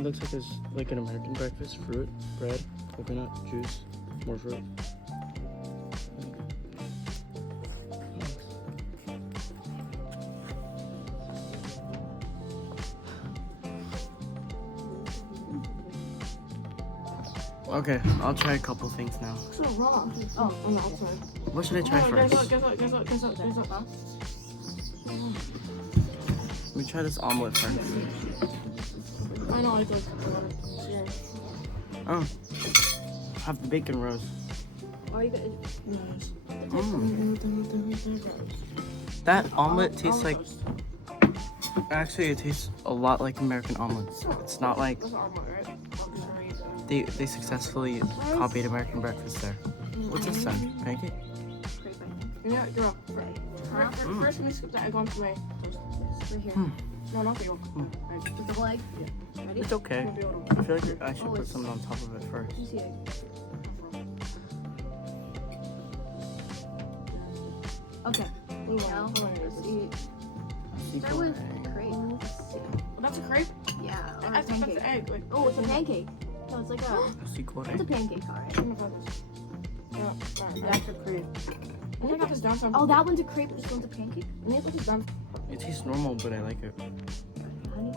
It looks like it's like an American breakfast: fruit, bread, coconut, juice, more fruit. Okay, I'll try a couple things now. So raw. Oh, I'm not sorry. What should I try first? Guess what? Let me try this omelet first. I know, I think. Oh, have the bacon roast. Oh, you got it. That omelet tastes like. Actually, it tastes a lot like American omelets. It's not like they successfully copied American breakfast there. What's this then? Pancake? Yeah, girl. First, let me scoop that egg onto my toast. Right here. No, not the yolk. Right. The whole egg? Yeah. Ready? It's okay. I feel like I should put something on top of it first. Okay. Now, let's eat. Start with crepe. That's a crepe? Yeah. I think that's an egg. Like, oh, it's a pancake. No, it's like a. It's a pancake, alright. That's a crepe. I got this down. Oh, that one's a crepe. This one's a pancake. Let me put this down. It tastes normal, but I like it. Honey.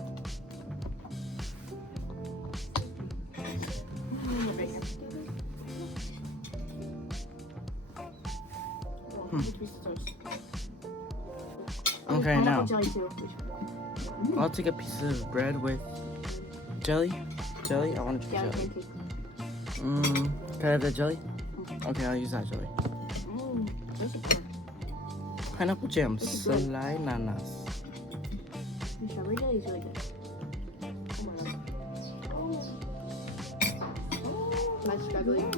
Okay, now I'll take a piece of bread with jelly. Jelly? I want to try jelly. Can I have that jelly? Okay, I'll use that jelly. Pineapple jam, selai nanas. Strawberry jelly is really good. That's struggling.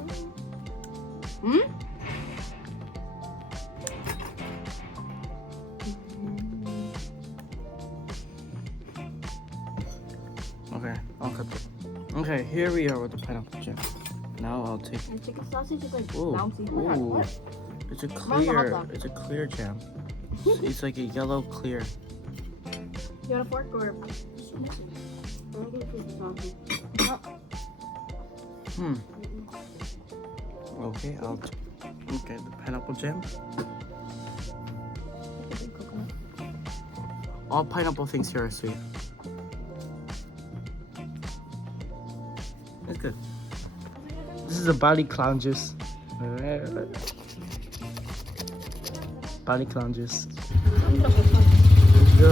Okay, I'll cut it. Okay, here we are with the pineapple jam. Now I'll take. And chicken sausage is like bouncy. Ooh. It's a clear jam. It's like a yellow clear. You want a fork or? Okay, okay, the pineapple jam. All pineapple things here are sweet. It's good. This is a Bali clown juice. Bali clown juice. Go.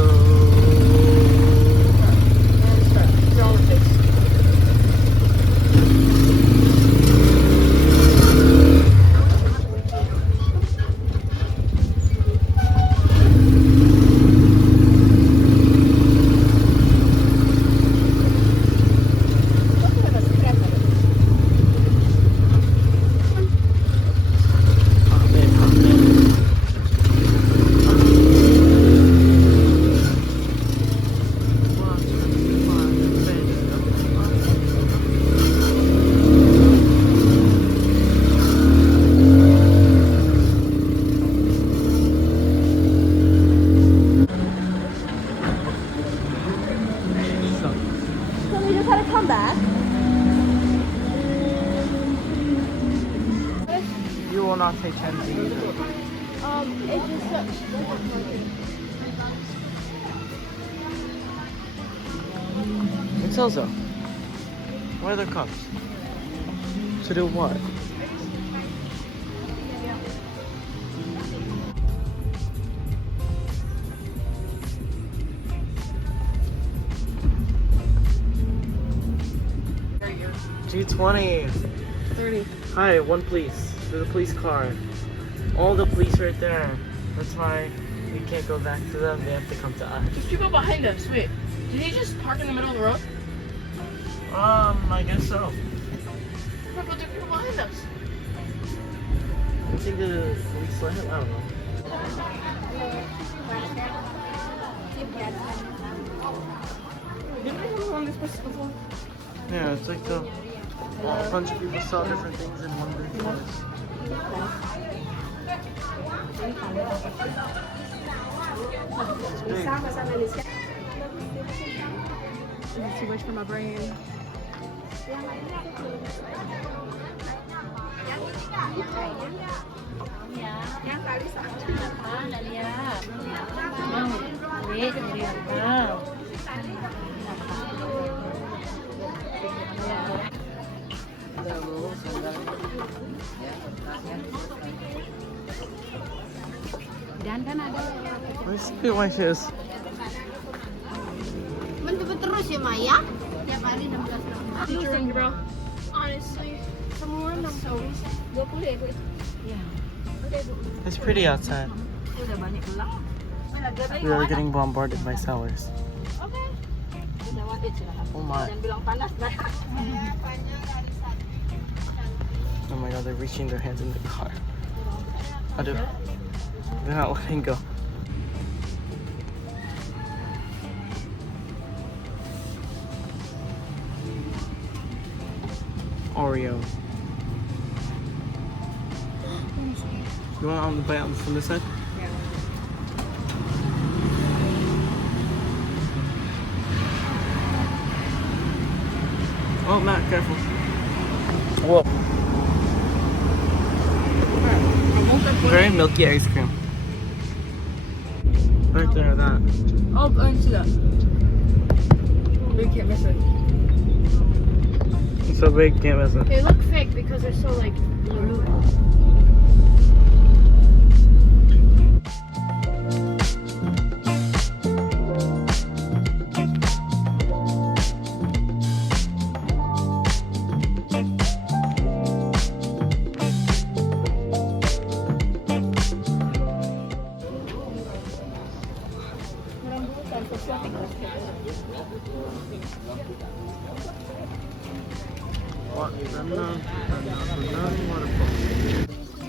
You will not say trendZ. It's just It's also. What are the cups? To do what? G20. 30. Hi, one police. There's a police car. All the police right there. That's why we can't go back to them. They have to come to us. There's people behind us. Wait, did he just park in the middle of the road? I guess so. But there are people behind us. I think the police let him. I don't know. Didn't we go on this bus before? Yeah, it's like a bunch of people saw different things in one big place. It's big. is too much for my brain. Dan kan ada. Let's see why she is. Mencoba terus ya Maya. Tiap hari 16 tahun. Bro. Honestly, semua 6 tahun. 20 ya, Bu? Iya. It's pretty outside. Udah banyak pulang. We are getting bombarded by sellers. Oke. Oh my. Dan bilang panas. Oh my god, they're reaching their hands in the car. Aduh. They're not letting go. Oreo. You want on the bite from this side? Yeah. Oh, Matt, careful. Whoa. Very milky ice cream. Right there, that. Oh, I see that. You can't miss it. It's so big, can't miss it. They look fake because they're so like blue.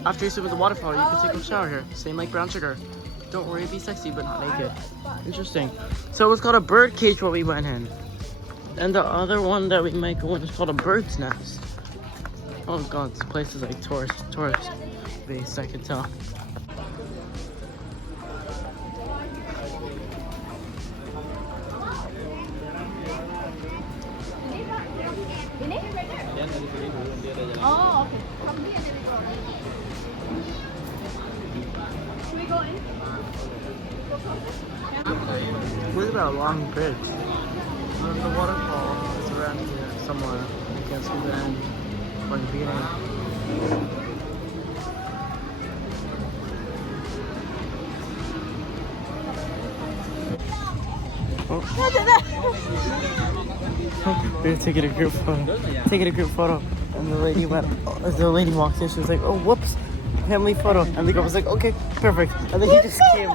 After you swim with the waterfall, you can take a shower here. Same like brown sugar. Don't worry, be sexy, but not naked. Interesting. So it was called a bird cage when we went in. And the other one that we might go in is called a bird's nest. Oh god, this place is like tourist based, I can tell. Oh, okay. Should we go in? Look at that long bridge. And the waterfall is around here somewhere. You can't see the end or the beginning. Oh. We were taking a group photo. And the lady went, as the lady walked in, she was like, oh, whoops, family photo. And the girl was like, okay, perfect. And then he just came.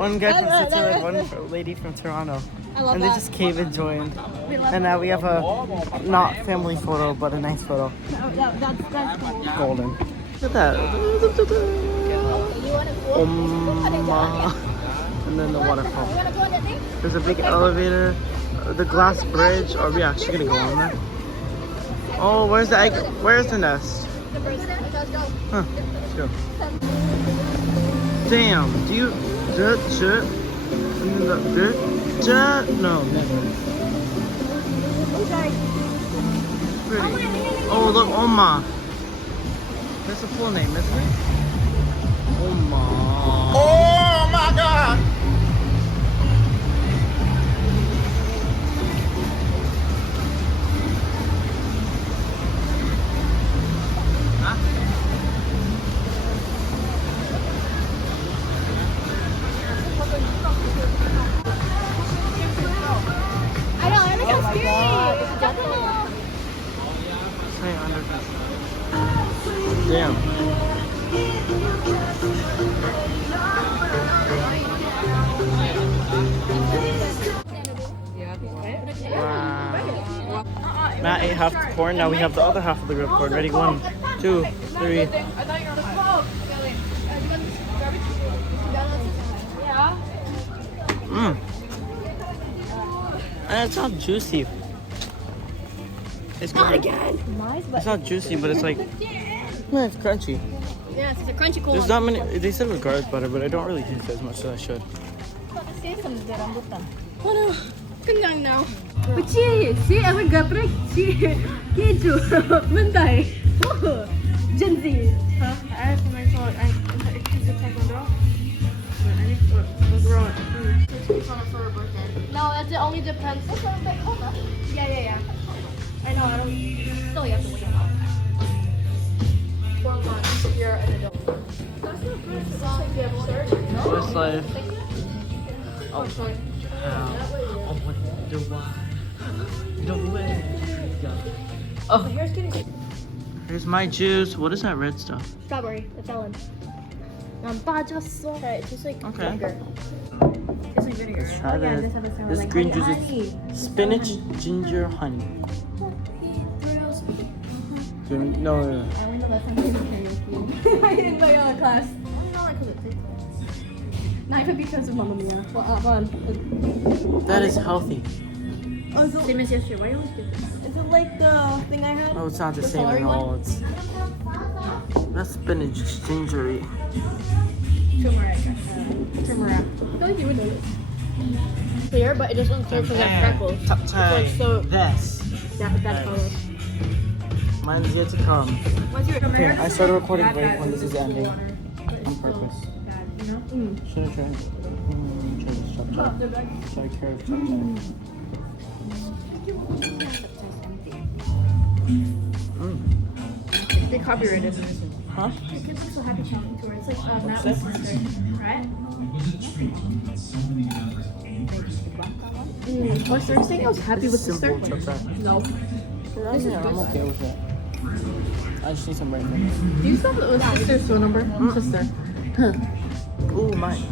One guy from Switzerland, one lady from Toronto. And they just came and joined. And now we have a not family photo, but a nice photo. That's cool. Golden. Look at that. And then the waterfall. There's a big elevator, the glass bridge. Are we actually gonna go on there? Oh, where's the egg? Where's the nest? Huh, let's go. Damn, do you no, never. Pretty. Oh, look, Oma. That's the full name, isn't it? Oma. Oh my god! Damn. Wow. Matt ate half the corn, now we have the other half of the grilled corn. Ready? 1, 2, 3. Mmm. And it's not juicy. It's not again. It's not juicy, but it's like, no, it's crunchy. Yes, it's a crunchy corn. There's not many. They said it was garlic butter, but I don't really taste as much as I should. Oh no, kenyang now. Kecil. See, aku geprek. See, keju, mentai. Oh, Gen Z. Huh? I asked him, I saw it. He's a taekwondo. But I think what's wrong? No, it only depends. Yeah. I know, I don't. Still, you have to wait a while. 4 months, you're an adult. That's not good. It's like you have surgery. No. What's life? Oh, sorry. Oh, what the why? The way. Oh, here's my juice. What is that red stuff? Strawberry. It's Ellen. 빠졌어. Try it. Tastes like Okay. vinegar. Tastes like vinegar. Let's try this. This green juice is spinach, ginger, honey. No. I went to listen to karaoke. In my class. Not even because of Mamma Mia. Well, on. That is healthy. Oh, is it, Same as yesterday. Why you always get this? is it like the thing I had? No, it's not the same celery at all. It's that's spinach, gingery. Turmeric. Turmeric. I feel like you would know this. Clear, but it doesn't clear because of freckles. So This. that color. Mine's yet to come. What's your Okay, I started recording right when this is ending. On purpose. You know? Should I try? Try this chop chop. Try carrot chop chop. They copyrighted. Huh? The kids are so happy talking to her. It's like Matt was sister, right? Was there saying I was happy with the Simple sister? chop chop. No. I'm okay with that. I just need some right now. Do you still have the sister's phone number? Sister. Ooh, mine.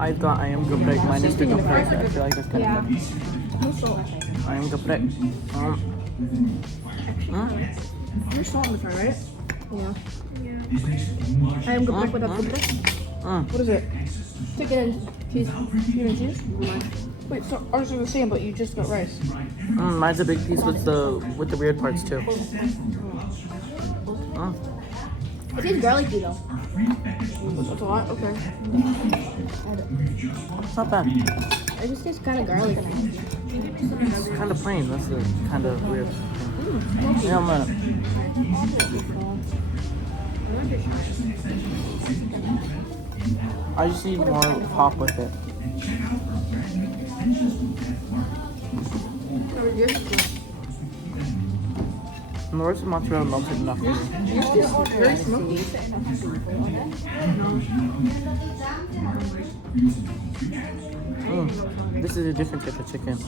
I thought I am geprek. Mine is the geprek. I feel like that's kind of funny. I am geprek. You're salt in the fry, right? Yeah. I am geprek with a geprek. What is it? Chicken and cheese. Chicken and cheese? Wait, so ours are the same, but you just got rice. Mine's a big piece with the weird parts too. It tastes garlicky though. That's a lot? Okay. It's not bad. It just tastes kind of garlicky. It's kind of plain. That's the kind of weird thing. Yeah, I'm gonna. I just need more pop with it. And the rest of the mozzarella melted enough for me. Very smoky. This is a different type of chicken. So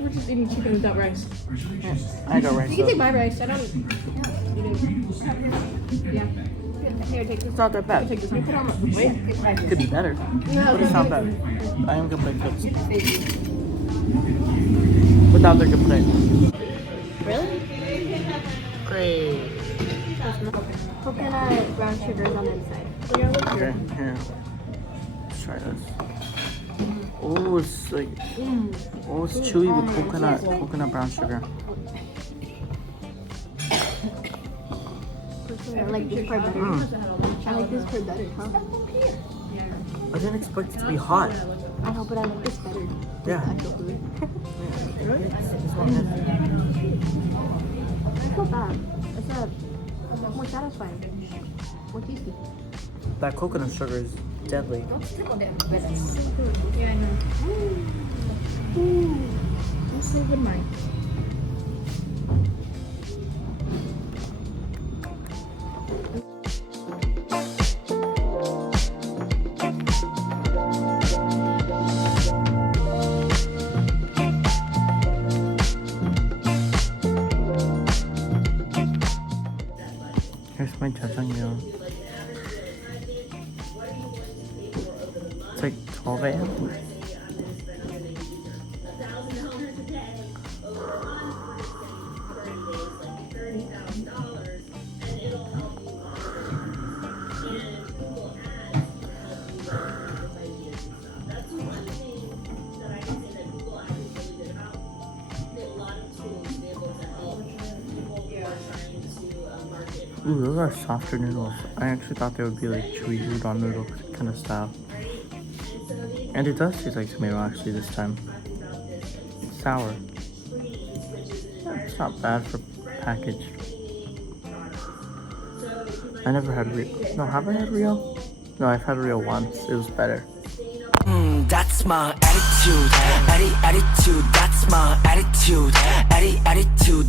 we're just eating chicken without rice. I got rice. You can though. take my rice. I don't. Yeah. Here, take this. It's not that bad. Take this. Put on my wait. It could be better, but it's not bad. I am gonna play clips without the geprek. Really? Great. Coconut brown sugars on the inside. Okay, here. Let's try this. Oh, it's like, oh, it's chewy with coconut brown sugar. I like this part better. I like this part better, huh? I didn't expect it to be hot. I know, but I like this better. Yeah. Actual food. This one It's not bad. It's more satisfying. More tasty. that coconut sugar is deadly. Yeah, I know. I'm so good, Mike. Here's my jajangmyeon. It's like 12 a.m. Ooh, those are softer noodles. I actually thought they would be like chewy udon noodle kind of style. And it does taste like tomato actually this time. Sour. It's not bad for packaged. I never had real. No, have I had real? No, I've had real once. It was better. That's my attitude. Attitude. That's my attitude. Attitude.